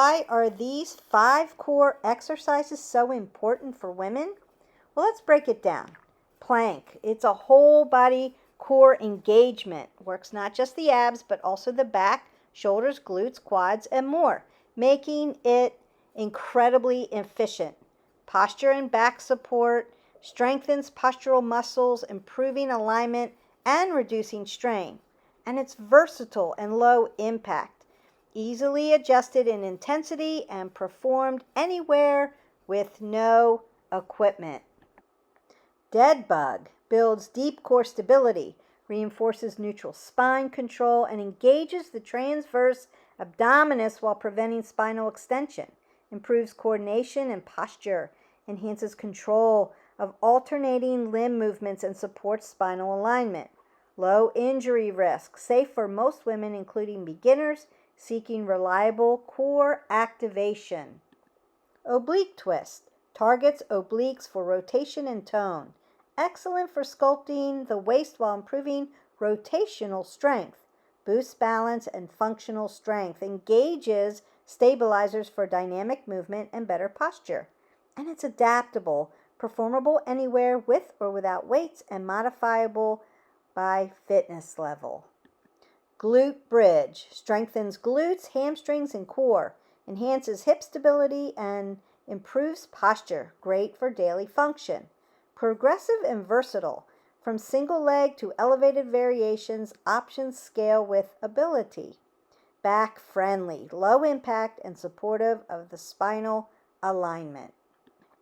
why are these 5 core exercises so important for women? Well, let's break it down. Plank. It's a whole body core engagement. Works not just the abs, but also the back, shoulders, glutes, quads, and more, making it incredibly efficient. Posture and back support strengthens postural muscles, improving alignment and reducing strain. And it's versatile and low impact, easily adjusted in intensity and performed anywhere with no equipment. Deadbug builds deep core stability, reinforces neutral spine control, and engages the transverse abdominis while preventing spinal extension, improves coordination and posture, enhances control of alternating limb movements, and supports spinal alignment. Low injury risk, safe for most women, including beginners seeking reliable core activation. Oblique twist targets obliques for rotation and tone. Excellent for sculpting the waist while improving rotational strength. Boosts balance and functional strength. Engages stabilizers for dynamic movement and better posture. And it's adaptable, performable anywhere with or without weights, and modifiable by fitness level. Glute bridge strengthens glutes, hamstrings, and core. Enhances hip stability and improves posture. Great for daily function. Progressive and versatile. From single leg to elevated variations, options scale with ability. Back friendly, low impact, and supportive of the spinal alignment.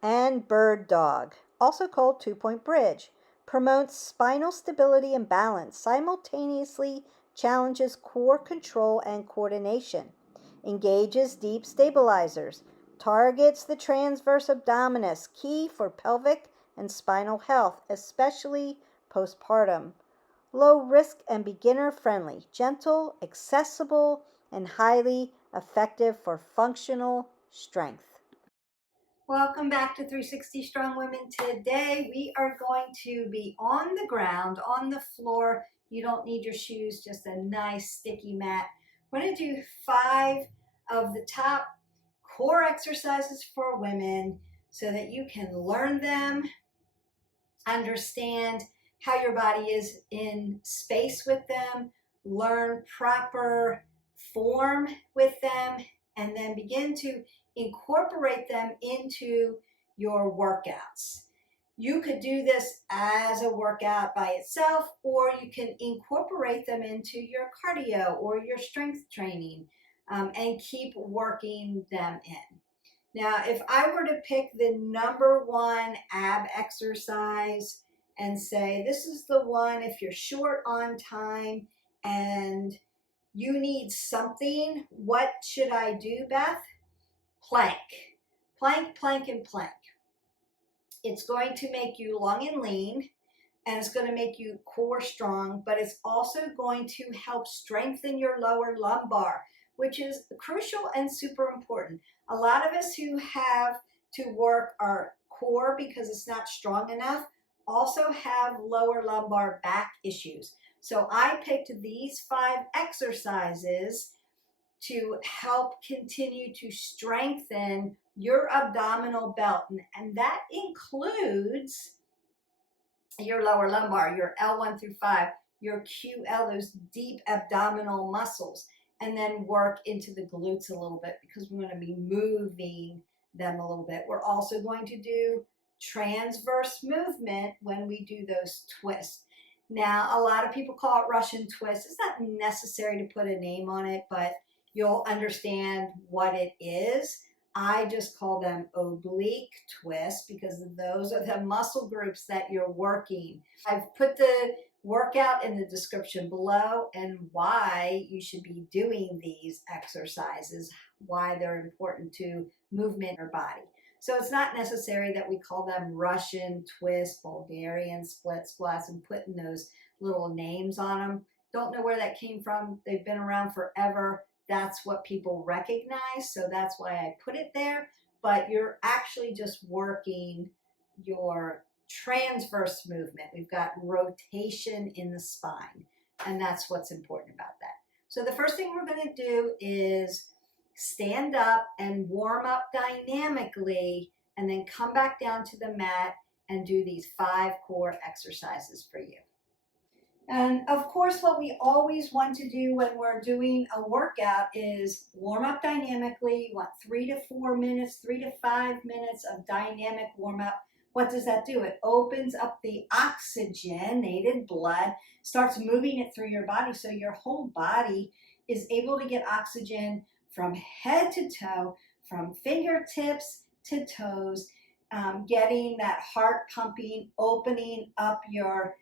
And bird dog, also called 2-point bridge, promotes spinal stability and balance, simultaneously challenges core control and coordination, engages deep stabilizers, targets the transverse abdominis, key for pelvic and spinal health, especially postpartum. Low risk and beginner friendly, gentle, accessible, and highly effective for functional strength. Welcome back to 360 Strong Women. Today we are going to be on the ground, on the floor. You don't need your shoes, just a nice sticky mat. We're going to do 5 of the top core exercises for women so that you can learn them, understand how your body is in space with them, learn proper form with them, and then begin to incorporate them into your workouts. You could do this as a workout by itself, or you can incorporate them into your cardio or your strength training and keep working them in. Now, if I were to pick the number 1 ab exercise and say, this is the one if you're short on time and you need something, what should I do, Beth? Plank. Plank, plank, and plank. It's going to make you long and lean, and it's going to make you core strong, but it's also going to help strengthen your lower lumbar, which is crucial and super important. A lot of us who have to work our core because it's not strong enough also have lower lumbar back issues. So I picked these 5 exercises to help continue to strengthen your abdominal belt, and that includes your lower lumbar, your L1 through 5, your QL, those deep abdominal muscles, and then work into the glutes a little bit because we're going to be moving them a little bit. We're also going to do transverse movement when we do those twists. Now, a lot of people call it Russian twist. It's not necessary to put a name on it, but you'll understand what it is. I just call them oblique twists because those are the muscle groups that you're working. I've put the workout in the description below and why you should be doing these exercises, why they're important to movement in your body. So it's not necessary that we call them Russian twists, Bulgarian split squats, and putting those little names on them. Don't know where that came from. They've been around forever. That's what people recognize, so that's why I put it there. But you're actually just working your transverse movement. We've got rotation in the spine, and that's what's important about that. So the first thing we're going to do is stand up and warm up dynamically, and then come back down to the mat and do these 5 core exercises for you. And of course, what we always want to do when we're doing a workout is warm up dynamically. You want 3 to 4 minutes, 3 to 5 minutes of dynamic warm up. What does that do? It opens up the oxygenated blood, starts moving it through your body, so your whole body is able to get oxygen from head to toe, from fingertips to toes, getting that heart pumping, opening up your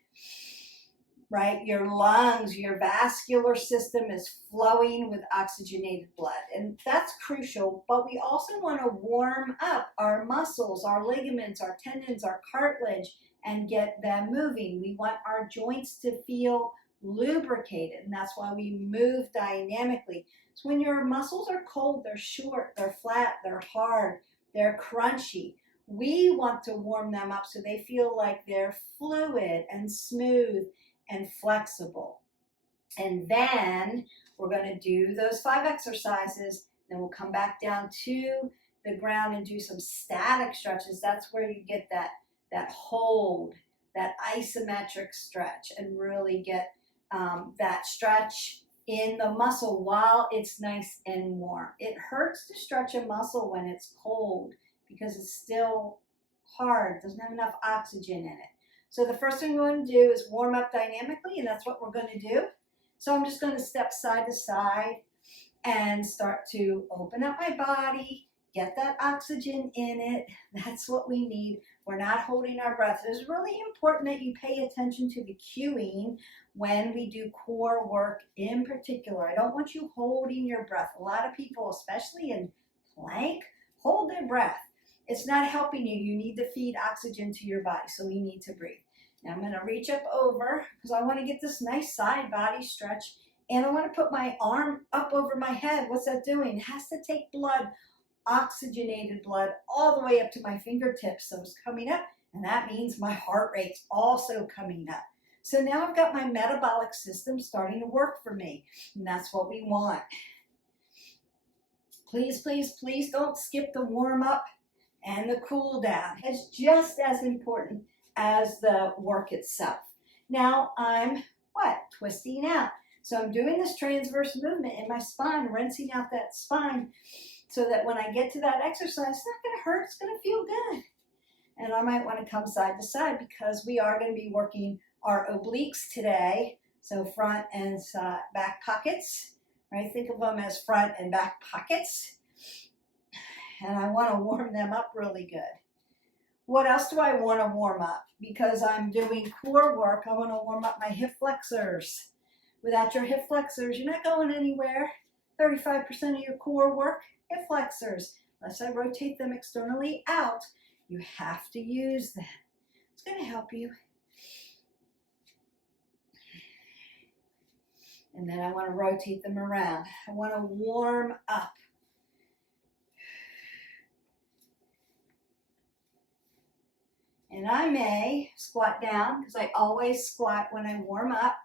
lungs, your vascular system is flowing with oxygenated blood. And that's crucial, but we also want to warm up our muscles, our ligaments, our tendons, our cartilage, and get them moving. We want our joints to feel lubricated, and that's why we move dynamically. So when your muscles are cold, they're short, they're flat, they're hard, they're crunchy. We want to warm them up so they feel like they're fluid and smooth and flexible. And then we're going to do those 5 exercises. Then we'll come back down to the ground and do some static stretches. That's where you get that hold, that isometric stretch, and really get that stretch in the muscle while it's nice and warm. It hurts to stretch a muscle when it's cold because it's still hard, doesn't have enough oxygen in it. So the first thing we want to do is warm up dynamically, and that's what we're going to do. So I'm just going to step side to side and start to open up my body, get that oxygen in it. That's what we need. We're not holding our breath. It's really important that you pay attention to the cueing when we do core work in particular. I don't want you holding your breath. A lot of people, especially in plank, hold their breath. It's not helping you. You need to feed oxygen to your body, so we need to breathe. Now I'm going to reach up over because I want to get this nice side body stretch, and I want to put my arm up over my head. What's that doing? It has to take blood, oxygenated blood, all the way up to my fingertips. So it's coming up, and that means my heart rate's also coming up. So now I've got my metabolic system starting to work for me, and that's what we want. Please, please, please don't skip the warm up and the cool down. It's just as important as the work itself. Now I'm twisting out. So I'm doing this transverse movement in my spine, rinsing out that spine so that when I get to that exercise, it's not going to hurt, it's going to feel good. And I might want to come side to side because we are going to be working our obliques today. So front and back pockets, right? Think of them as front and back pockets. And I want to warm them up really good. What else do I want to warm up? Because I'm doing core work, I want to warm up my hip flexors. Without your hip flexors, you're not going anywhere. 35% of your core work, hip flexors. Unless I rotate them externally out, you have to use them. It's going to help you. And then I want to rotate them around. I want to warm up. And I may squat down because I always squat when I warm up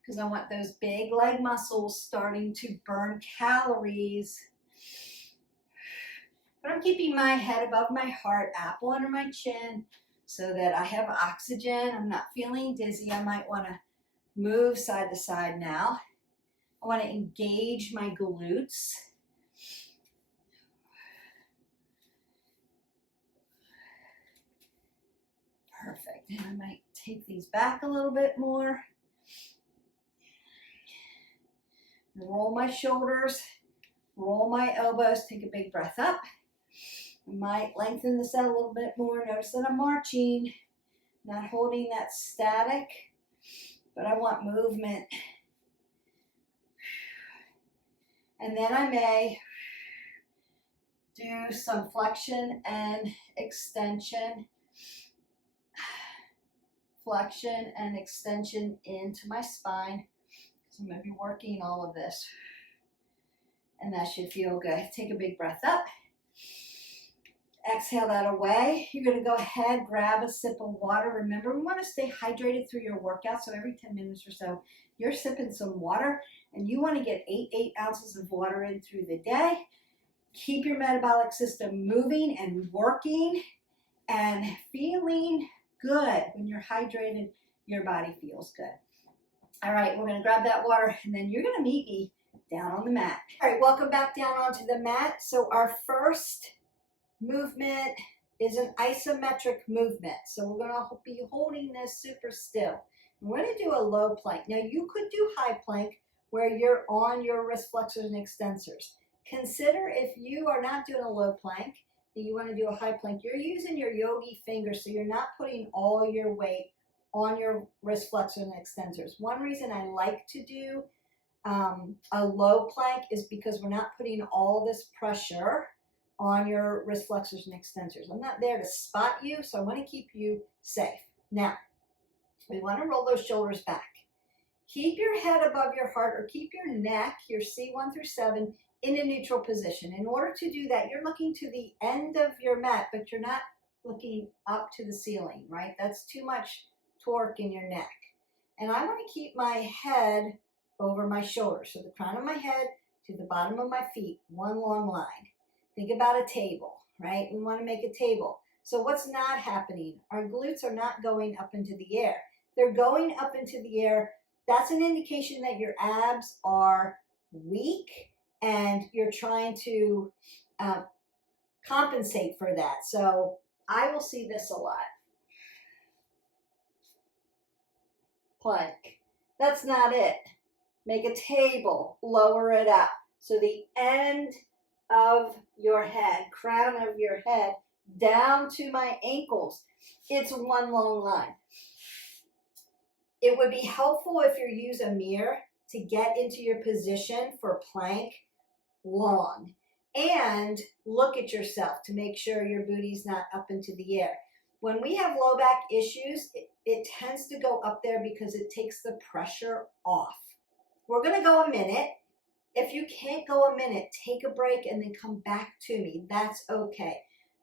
because I want those big leg muscles starting to burn calories. But I'm keeping my head above my heart, apple under my chin so that I have oxygen. I'm not feeling dizzy. I might want to move side to side now. I want to engage my glutes. Perfect. And I might take these back a little bit more. Roll my shoulders, roll my elbows, take a big breath up. I might lengthen this out a little bit more. Notice that I'm marching, not holding that static, but I want movement. And then I may do some flexion and extension. Flexion and extension into my spine. So I'm going to be working all of this. And that should feel good. Take a big breath up. Exhale that away. You're going to go ahead, grab a sip of water. Remember, we want to stay hydrated through your workout. So every 10 minutes or so, you're sipping some water, and you want to get 8 ounces of water in through the day. Keep your metabolic system moving and working and feeling good. When you're hydrated, your body feels good. All right, we're going to grab that water, and then you're going to meet me down on the mat. All right, welcome back down onto the mat. So our first movement is an isometric movement. So we're going to be holding this super still. We're going to do a low plank. Now you could do high plank where you're on your wrist flexors and extensors. Consider if you are not doing a low plank, that you want to do a high plank, you're using your yogi fingers, so you're not putting all your weight on your wrist flexors and extensors. One reason I like to do a low plank is because we're not putting all this pressure on your wrist flexors and extensors. I'm not there to spot you, so I want to keep you safe. Now, we want to roll those shoulders back. Keep your head above your heart, or keep your neck, your C1 through 7, in a neutral position. In order to do that, you're looking to the end of your mat, but you're not looking up to the ceiling, right? That's too much torque in your neck. And I want to keep my head over my shoulders. So the crown of my head to the bottom of my feet, one long line. Think about a table, right? We want to make a table. So what's not happening? Our glutes are not going up into the air. They're going up into the air. That's an indication that your abs are weak and you're trying to compensate for that. So I will see this a lot. Plank. That's not it. Make a table, lower it up. So the end of your head, crown of your head, down to my ankles. It's one long line. It would be helpful if you use a mirror to get into your position for plank long. And look at yourself to make sure your booty's not up into the air. When we have low back issues, it tends to go up there because it takes the pressure off. We're going to go a minute. If you can't go a minute, take a break and then come back to me. That's okay.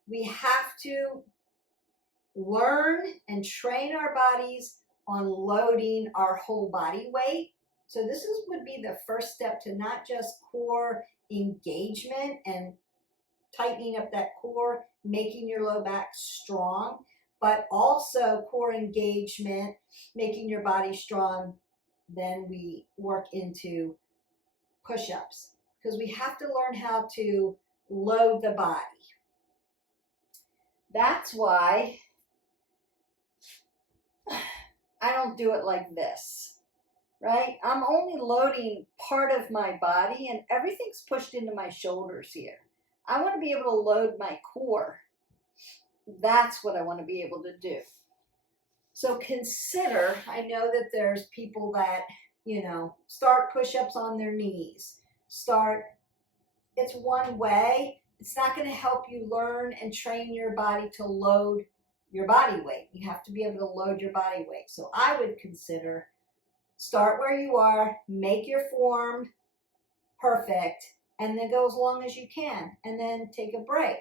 We have to learn and train our bodies on loading our whole body weight. So this would be the first step to not just core engagement and tightening up that core, making your low back strong, but also core engagement, making your body strong. Then we work into push-ups, because we have to learn how to load the body. That's why I don't do it like this, right? I'm only loading part of my body and everything's pushed into my shoulders here. I want to be able to load my core. That's what I want to be able to do. So consider, I know that there's people that, start push-ups on their knees. It's one way. It's not going to help you learn and train your body to load your body weight. You have to be able to load your body weight. So I would consider, start where you are, make your form perfect, and then go as long as you can. And then take a break.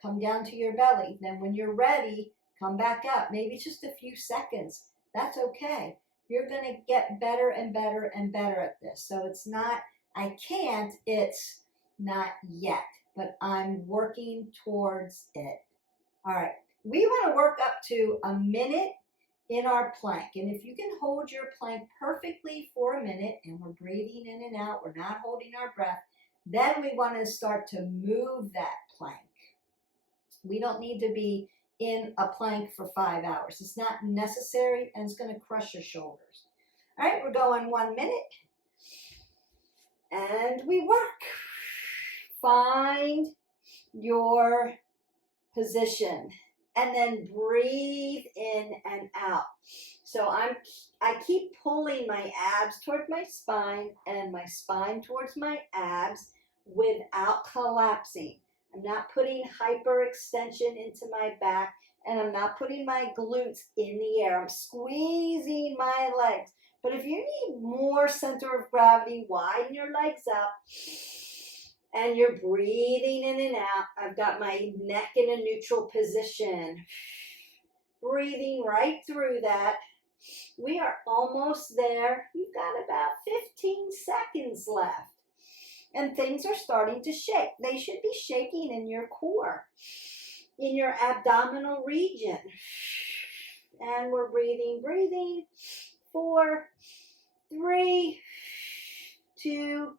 Come down to your belly. Then when you're ready, come back up. Maybe it's just a few seconds. That's okay. You're going to get better and better and better at this. So it's not, I can't, it's not yet. But I'm working towards it. All right. We want to work up to a minute in our plank. And if you can hold your plank perfectly for a minute, and we're breathing in and out, we're not holding our breath, then we want to start to move that plank. We don't need to be in a plank for 5 hours. It's not necessary, and it's going to crush your shoulders. All right, we're going 1 minute. And we work. Find your position. And then breathe in and out. So I keep pulling my abs towards my spine and my spine towards my abs without collapsing. I'm not putting hyperextension into my back, and I'm not putting my glutes in the air. I'm squeezing my legs. But if you need more center of gravity, widen your legs up And you're breathing in and out. I've got my neck in a neutral position. Breathing right through that. We are almost there. You've got about 15 seconds left. And things are starting to shake. They should be shaking in your core, in your abdominal region. And we're breathing. 4, 3, 2,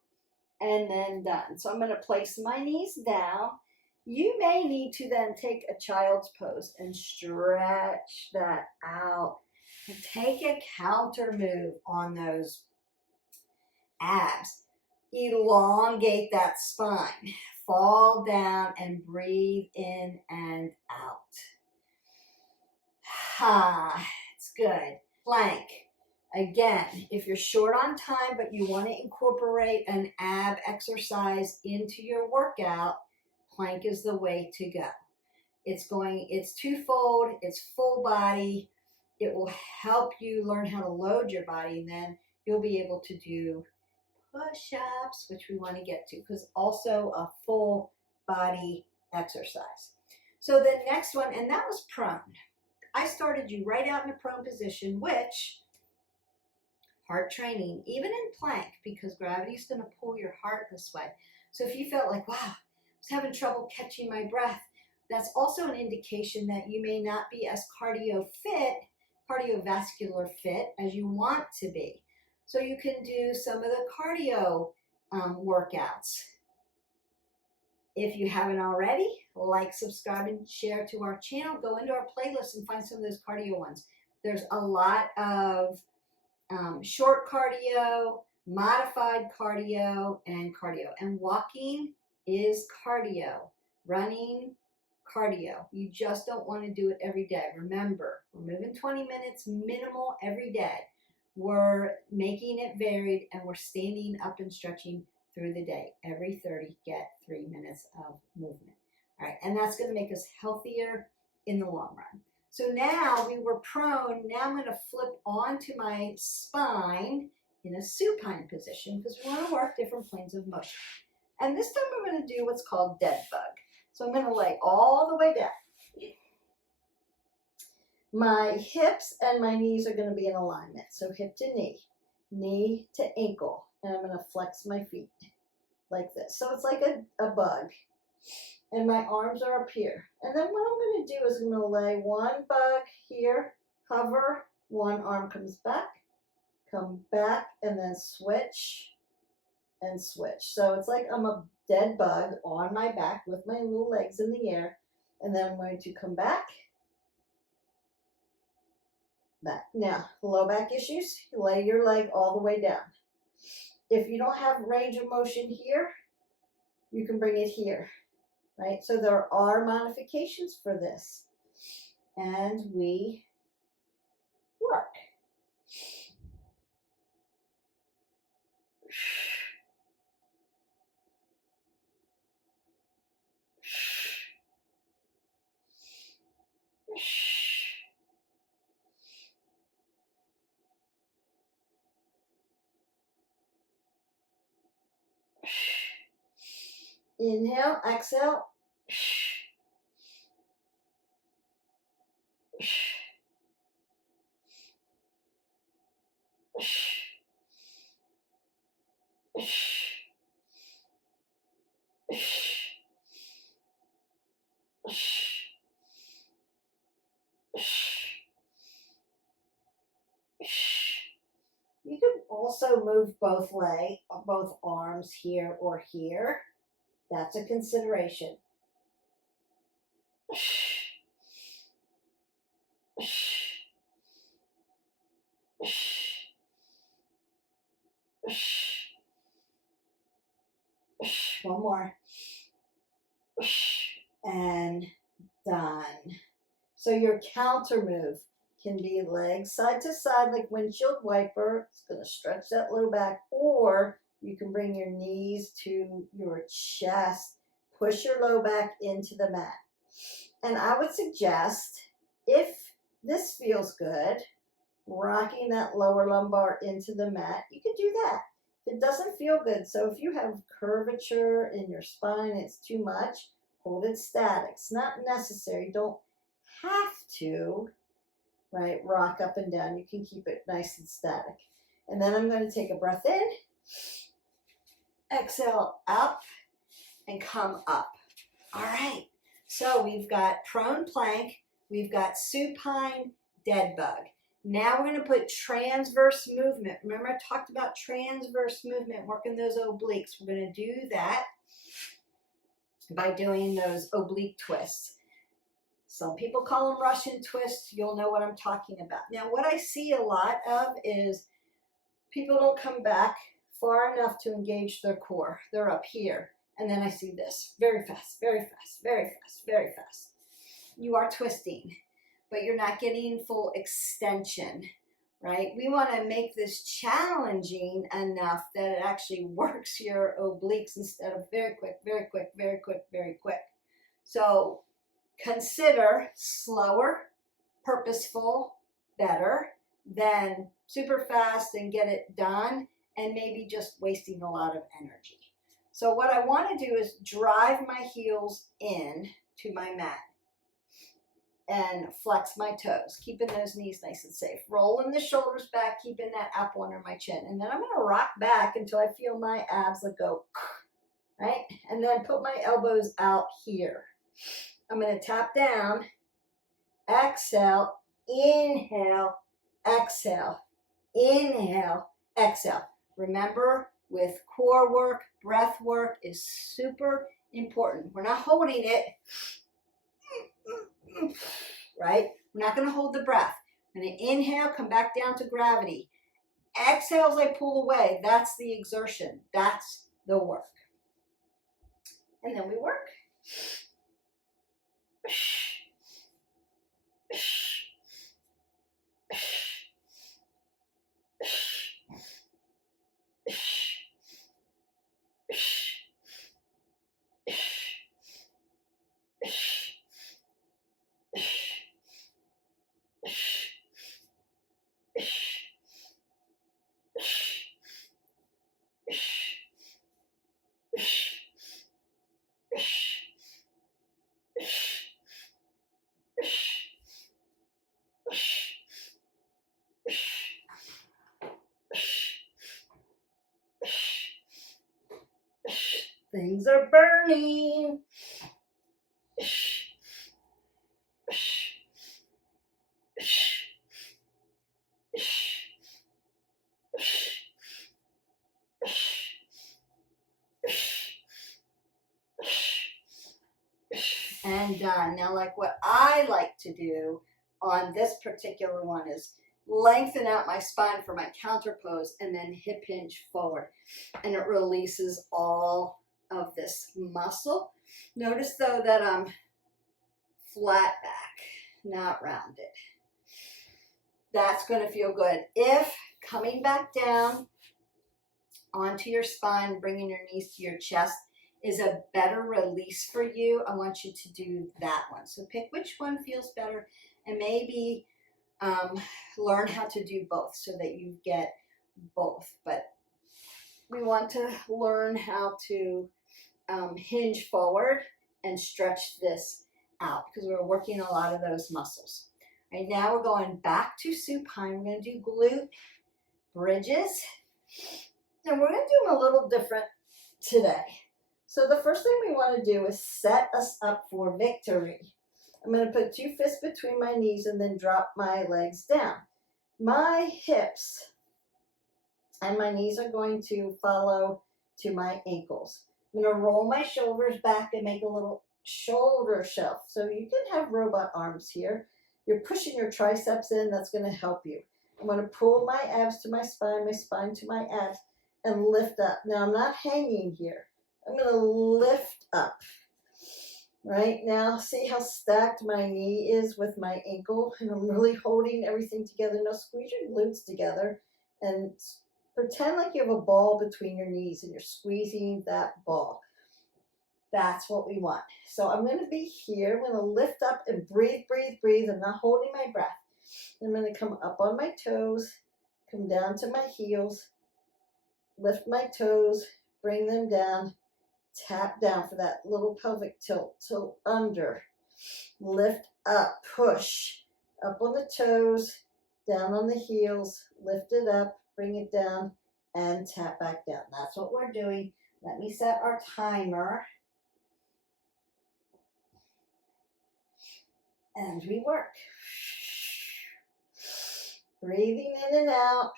and then done. So I'm going to place my knees down. You may need to then take a child's pose and stretch that out. And take a counter move on those abs. Elongate that spine. Fall down and breathe in and out. It's good. Plank. Again, if you're short on time but you want to incorporate an ab exercise into your workout, plank is the way to go. It's twofold, it's full body. It will help you learn how to load your body, and then you'll be able to do push-ups, which we want to get to, because also a full body exercise. So the next one, and that was prone. I started you right out in a prone position, which heart training, even in plank, because gravity is going to pull your heart this way. So if you felt like, wow, I was having trouble catching my breath, that's also an indication that you may not be as cardiovascular fit as you want to be. So you can do some of the cardio workouts. If you haven't already, like, subscribe, and share to our channel. Go into our playlist and find some of those cardio ones. There's a lot of short cardio, modified cardio, and cardio. And walking is cardio. Running, cardio. You just don't want to do it every day. Remember, we're moving 20 minutes minimal every day. We're making it varied, and we're standing up and stretching through the day. Every 30, get 3 minutes of movement. All right, and that's going to make us healthier in the long run. So now we were prone. Now I'm going to flip onto my spine in a supine position, because we want to work different planes of motion. And this time we're going to do what's called Deadbug. So I'm going to lay all the way down. My hips and my knees are going to be in alignment. So hip to knee to ankle. And I'm going to flex my feet like this. So it's like a bug. And my arms are up here. And then what I'm going to do is I'm going to lay one bug here, hover, one arm comes back, come back, and then switch and switch. So it's like I'm a dead bug on my back with my little legs in the air. And then I'm going to come back. Now, low back issues, lay your leg all the way down. If you don't have range of motion here, you can bring it here, right? So there are modifications for this. And we work. Inhale, exhale. You can also move both arms here or here. That's a consideration. One more. And done. So your counter move can be legs side to side like windshield wiper. It's going to stretch that low back. Or you can bring your knees to your chest. Push your low back into the mat. And I would suggest, if this feels good, rocking that lower lumbar into the mat, you could do that. It doesn't feel good. So if you have curvature in your spine, it's too much, hold it static. It's not necessary. You don't have to, right, rock up and down. You can keep it nice and static. And then I'm going to take a breath in, exhale up, and come up. All right. So we've got prone plank. We've got supine dead bug. Now we're going to put transverse movement. Remember I talked about transverse movement, working those obliques. We're going to do that by doing those oblique twists. Some people call them Russian twists. You'll know what I'm talking about. Now what I see a lot of is people don't come back far enough to engage their core. They're up here. And then I see this. Very fast, very fast, very fast, very fast. You are twisting, but you're not getting full extension, right? We want to make this challenging enough that it actually works your obliques instead of very quick, very quick, very quick, very quick. So consider slower, purposeful, better than super fast and get it done and maybe just wasting a lot of energy. So what I want to do is drive my heels in to my mat and flex my toes, keeping those knees nice and safe. Rolling the shoulders back, keeping that apple under my chin. And then I'm going to rock back until I feel my abs let go, right? And then put my elbows out here. I'm going to tap down, exhale, inhale, exhale, inhale, exhale. Remember, with core work, breath work is super important. We're not holding it, right? We're not going to hold the breath. I'm going to inhale, come back down to gravity. Exhale as I pull away. That's the exertion. That's the work. And then we work. Things are burning. And done. Now, like what I like to do on this particular one is lengthen out my spine for my counter pose and then hip hinge forward. And it releases all of this muscle. Notice though that I'm flat back, not rounded. That's going to feel good. If coming back down onto your spine, bringing your knees to your chest is a better release for you, I want you to do that one. So pick which one feels better and maybe learn how to do both so that you get both. But we want to learn how to hinge forward and stretch this out because we're working a lot of those muscles. Right now we're going back to supine. We're going to do glute bridges. And we're going to do them a little different today. So the first thing we want to do is set us up for victory. I'm going to put 2 fists between my knees and then drop my legs down. My hips and my knees are going to follow to my ankles. I'm going to roll my shoulders back and make a little shoulder shelf. So you can have robot arms here. You're pushing your triceps in. That's going to help you. I'm going to pull my abs to my spine to my abs, and lift up. Now I'm not hanging here. I'm going to lift up. Right now, see how stacked my knee is with my ankle, and I'm really holding everything together. Now squeeze your glutes together and pretend like you have a ball between your knees and you're squeezing that ball. That's what we want. So I'm going to be here. I'm going to lift up and breathe, breathe, breathe. I'm not holding my breath. I'm going to come up on my toes, come down to my heels, lift my toes, bring them down, tap down for that little pelvic tilt, tilt under, lift up, push, up on the toes, down on the heels, lift it up, bring it down, and tap back down. That's what we're doing. Let me set our timer. And we work. Breathing in and out.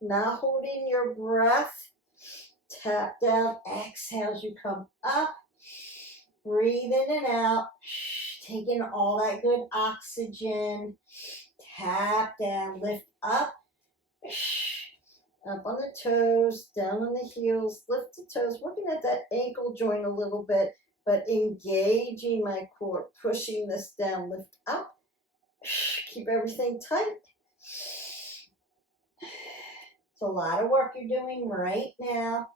Now holding your breath. Tap down, exhale as you come up. Breathe in and out. Taking all that good oxygen. Tap down, lift up. Up on the toes, down on the heels, lift the toes, working at that ankle joint a little bit, but engaging my core, pushing this down, lift up. Keep everything tight. It's a lot of work you're doing right now.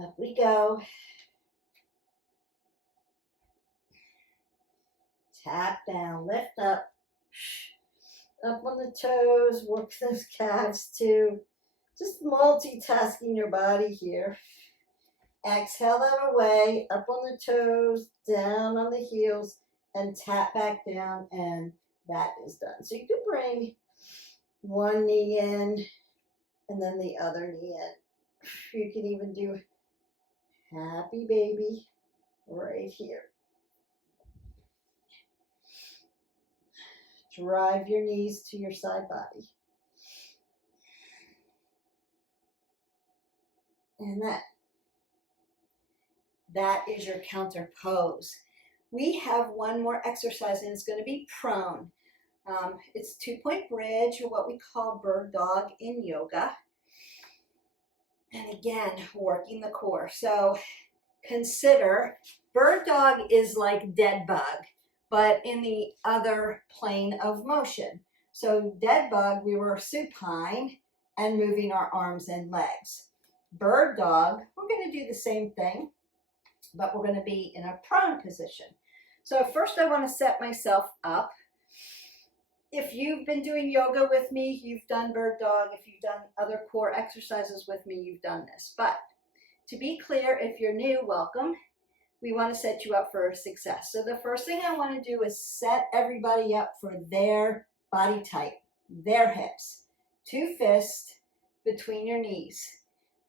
Up we go. Tap down, lift up. Up on the toes, work those calves too. Just multitasking your body here. Exhale that away, up on the toes, down on the heels, and tap back down, and that is done. So you can bring one knee in, and then the other knee in. You can even do happy baby right here. Drive your knees to your side body. And that is your counter pose. We have one more exercise, and it's going to be prone. It's 2-point bridge, or what we call bird dog in yoga. And again, working the core. So consider bird dog is like Deadbug, but in the other plane of motion. So Deadbug, we were supine and moving our arms and legs. Bird dog, we're going to do the same thing, but we're going to be in a prone position. So first I want to set myself up. If you've been doing yoga with me, you've done bird dog. If you've done other core exercises with me, you've done this. But to be clear, if you're new, welcome. We want to set you up for success. So the first thing I want to do is set everybody up for their body type, their hips. 2 fists between your knees.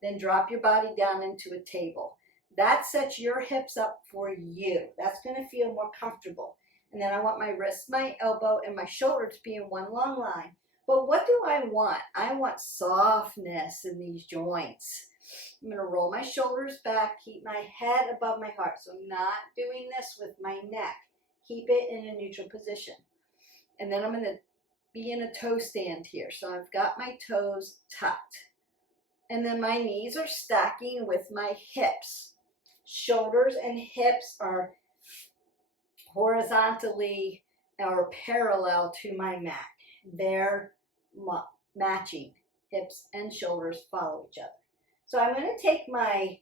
Then drop your body down into a table. That sets your hips up for you. That's going to feel more comfortable. And then I want my wrist, my elbow, and my shoulder to be in one long line. But what do I want? I want softness in these joints. I'm going to roll my shoulders back, keep my head above my heart. So I'm not doing this with my neck. Keep it in a neutral position. And then I'm going to be in a toe stand here. So I've got my toes tucked. And then my knees are stacking with my hips. Shoulders and hips are horizontally or parallel to my mat. They're matching. Hips and shoulders follow each other. So I'm going to take my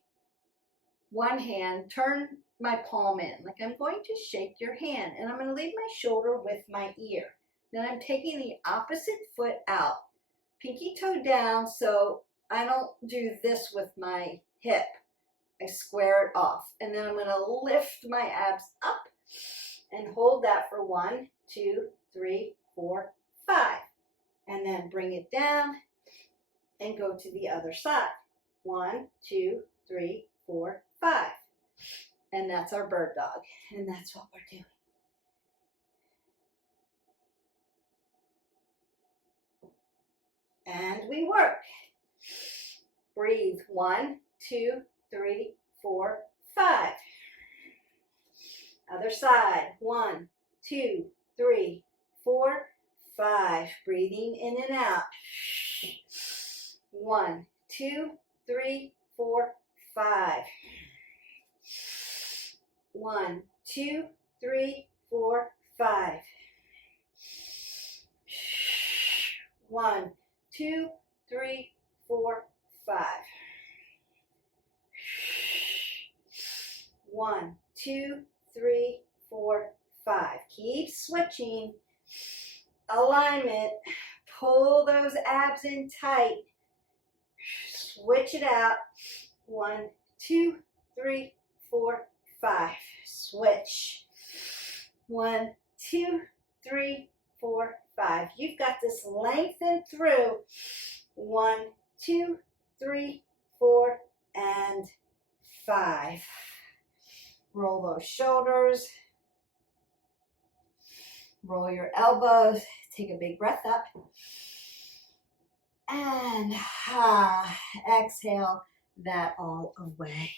one hand, turn my palm in, like I'm going to shake your hand, and I'm going to leave my shoulder with my ear. Then I'm taking the opposite foot out, pinky toe down, so I don't do this with my hip. I square it off, and then I'm going to lift my abs up and hold that for 1, 2, 3, 4, 5. And then bring it down and go to the other side. 1, 2, 3, 4, 5. And that's our bird dog. And that's what we're doing. And we work. Breathe. 1, 2, 3, 4, 5. Other side. 1, 2, 3, 4, 5. Breathing in and out. 1, 2, 3, 4, 5. 1, 2, 3, 4, 5. 1, 2, 3, 4, 5. 1, 2, 3, 4, 5. Keep switching. alignment. Pull those abs in tight. Switch it out. 1, 2, 3, 4, 5. Switch. 1, 2, 3, 4, 5. You've got this lengthened through. 1, 2, 3, 4, and 5. Roll those shoulders. Roll your elbows. Take a big breath up. And exhale that all away.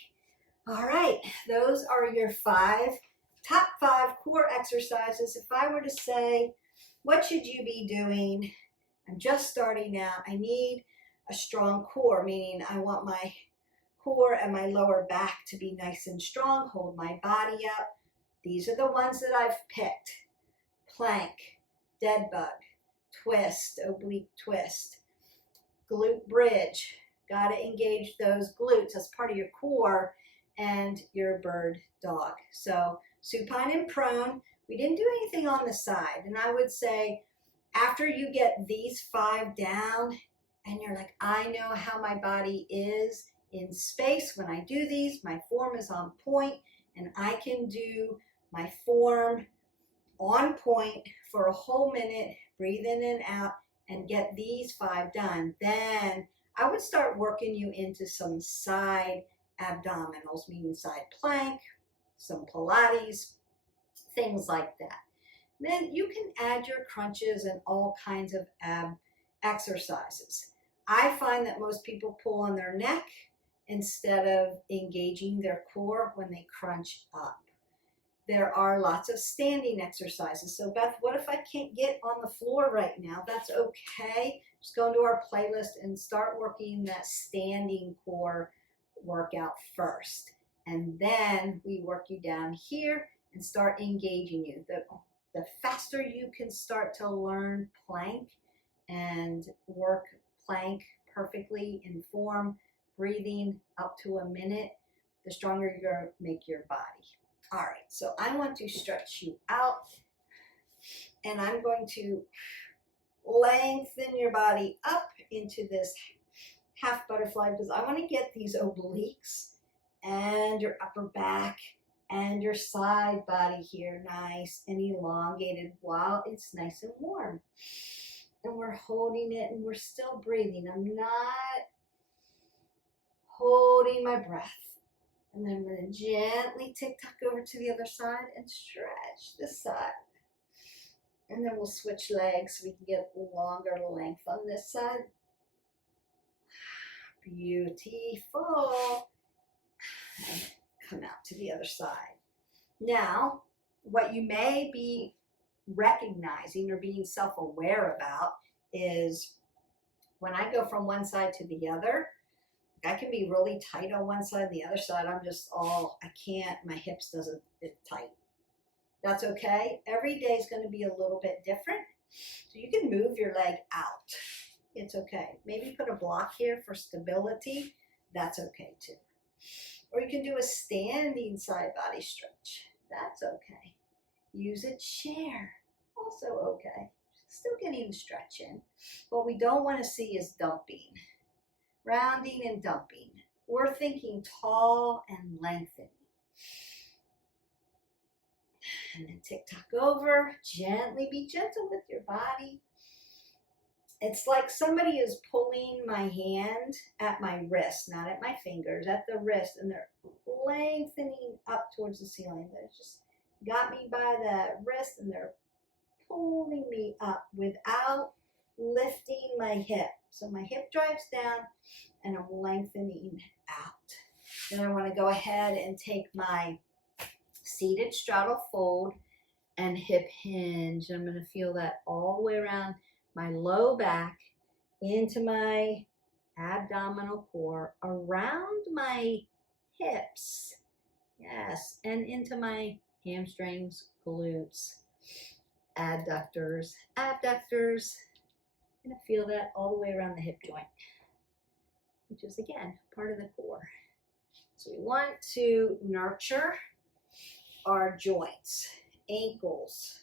All right, those are your top 5 core exercises. If I were to say, what should you be doing? I'm just starting out. I need a strong core, meaning I want my core and my lower back to be nice and strong, hold my body up. These are the ones that I've picked. Plank, Deadbug, twist, oblique twist, glute bridge. Got to engage those glutes as part of your core, and your bird dog. So supine and prone. We didn't do anything on the side. And I would say after you get these 5 down and you're like, I know how my body is in space when I do these, my form is on point, and I can do my form on point for a whole minute, breathe in and out, and get these 5 done. Then I would start working you into some side abdominals, meaning side plank, some Pilates, things like that. Then you can add your crunches and all kinds of ab exercises. I find that most people pull on their neck instead of engaging their core when they crunch up. There are lots of standing exercises. So Beth, what if I can't get on the floor right now? That's okay. Just go into our playlist and start working that standing core workout first. And then we work you down here and start engaging you. The faster you can start to learn plank and work plank perfectly in form, breathing up to a minute, the stronger you're going to make your body. All right, so I want to stretch you out, and I'm going to lengthen your body up into this half butterfly because I want to get these obliques and your upper back and your side body here nice and elongated while it's nice and warm. And we're holding it and we're still breathing. I'm not holding my breath. And then I'm going to gently tick-tock over to the other side and stretch this side. And then we'll switch legs so we can get longer length on this side. Beautiful. And come out to the other side. Now, what you may be recognizing or being self-aware about is when I go from one side to the other, I can be really tight on one side, the other side I'm just I can't, my hips doesn't fit tight. That's okay. Every day is going to be a little bit different. So you can move your leg out. It's okay. Maybe put a block here for stability. That's okay too. Or you can do a standing side body stretch. That's okay. Use a chair. Also okay. Still getting stretch in. What we don't want to see is dumping. Rounding and dumping. We're thinking tall and lengthening. And then tick-tock over. Gently be gentle with your body. It's like somebody is pulling my hand at my wrist, not at my fingers, at the wrist, and they're lengthening up towards the ceiling. They just got me by the wrist and they're pulling me up without lifting my hip. So my hip drives down and I'm lengthening out. Then I want to go ahead and take my seated straddle fold and hip hinge. I'm going to feel that all the way around my low back into my abdominal core, around my hips, yes, and into my hamstrings, glutes, adductors, abductors. I'm going to feel that all the way around the hip joint, which is again part of the core. So we want to nurture our joints, ankles,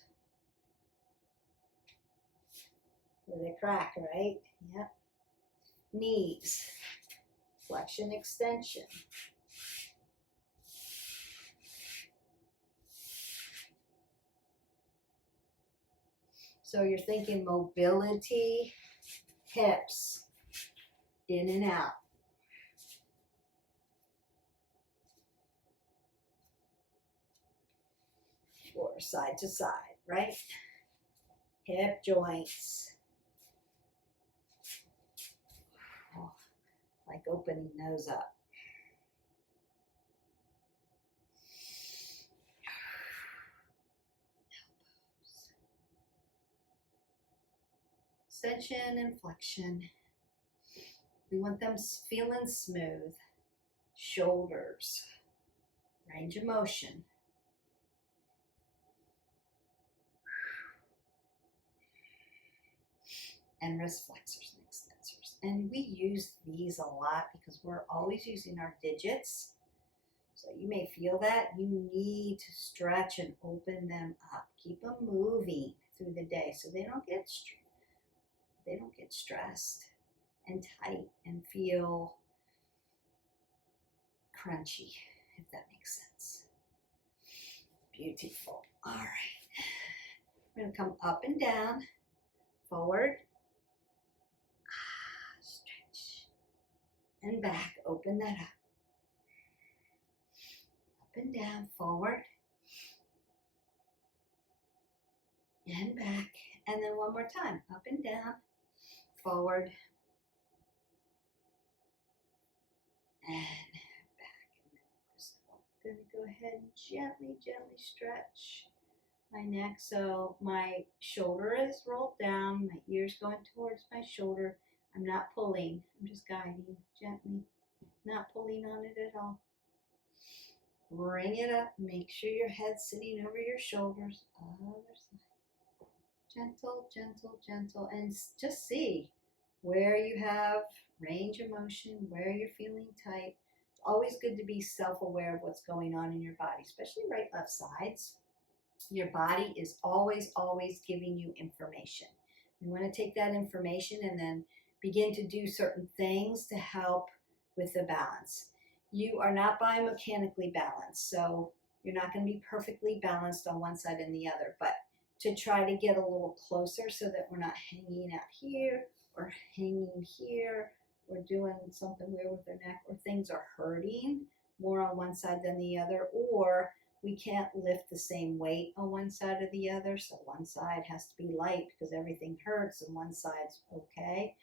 Where they crack, right? Yep. Knees, flexion, extension. So you're thinking mobility, hips, in and out. Or side to side, right? Hip joints. Oh, like opening those up. Extension and flexion. We want them feeling smooth. Shoulders. Range of motion. And wrist flexors and extensors. And we use these a lot because we're always using our digits. So you may feel that. You need to stretch and open them up. Keep them moving through the day so they don't get stressed and tight and feel crunchy, if that makes sense. Beautiful. All right. We're going to come up and down, forward, stretch, and back. Open that up. Up and down, forward, and back. And then one more time. Up and down, forward, and back. And then I'm just going to go ahead and gently stretch my neck. So my shoulder is rolled down, my ear's going towards my shoulder. I'm not pulling, I'm just guiding gently, not pulling on it at all. Bring it up, make sure your head's sitting over your shoulders. Other side. Gentle, gentle, gentle, and just see where you have range of motion, where you're feeling tight. It's always good to be self-aware of what's going on in your body, especially right, left sides. Your body is always giving you information. You want to take that information and then begin to do certain things to help with the balance. You are not biomechanically balanced, so you're not going to be perfectly balanced on one side and the other, but to try to get a little closer so that we're not hanging out here or hanging here or doing something weird with their neck, or things are hurting more on one side than the other, or we can't lift the same weight on one side or the other, so one side has to be light because everything hurts and one side's okay.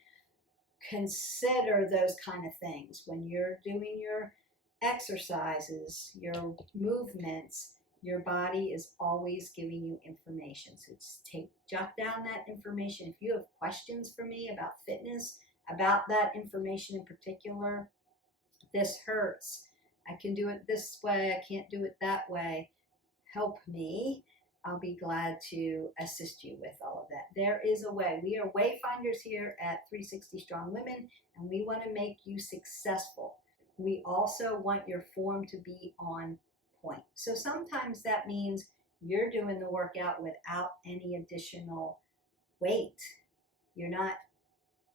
Consider those kind of things when you're doing your exercises, your movements. Your body is always giving you information. So just jot down that information. If you have questions for me about fitness, about that information in particular, this hurts, I can do it this way, I can't do it that way, help me. I'll be glad to assist you with all of that. There is a way. We are wayfinders here at 360 Strong Women, and we want to make you successful. We also want your form to be on point. So sometimes that means you're doing the workout without any additional weight. You're not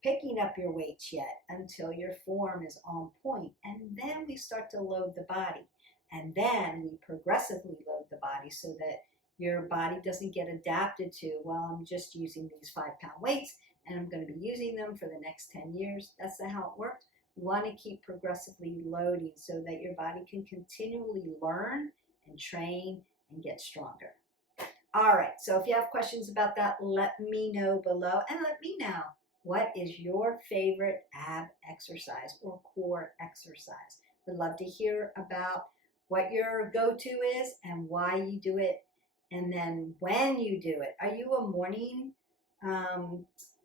picking up your weights yet until your form is on point. And then we start to load the body. And then we progressively load the body so that your body doesn't get adapted to, well, I'm just using these 5-pound weights and I'm going to be using them for the next 10 years. That's not how it works. We want to keep progressively loading so that your body can continually learn and train and get stronger. All right, so if you have questions about that, let me know below, and let me know, what is your favorite ab exercise or core exercise? Would love to hear about what your go-to is and why you do it, and then when you do it. Are you a morning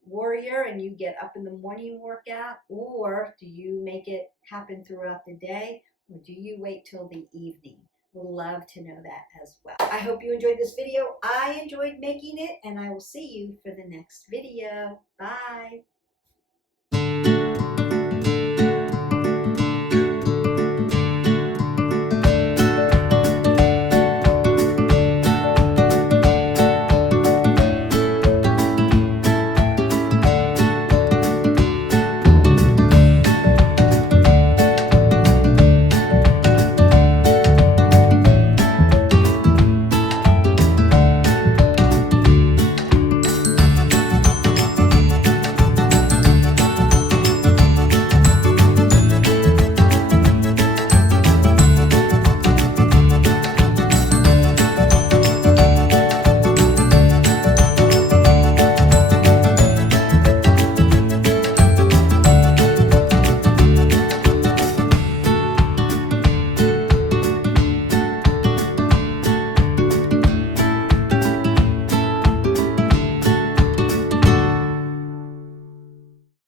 warrior and you get up in the morning workout, or do you make it happen throughout the day, or do you wait till the evening? Would love to know that as well. I hope you enjoyed this video. I enjoyed making it, and I will see you for the next video. Bye.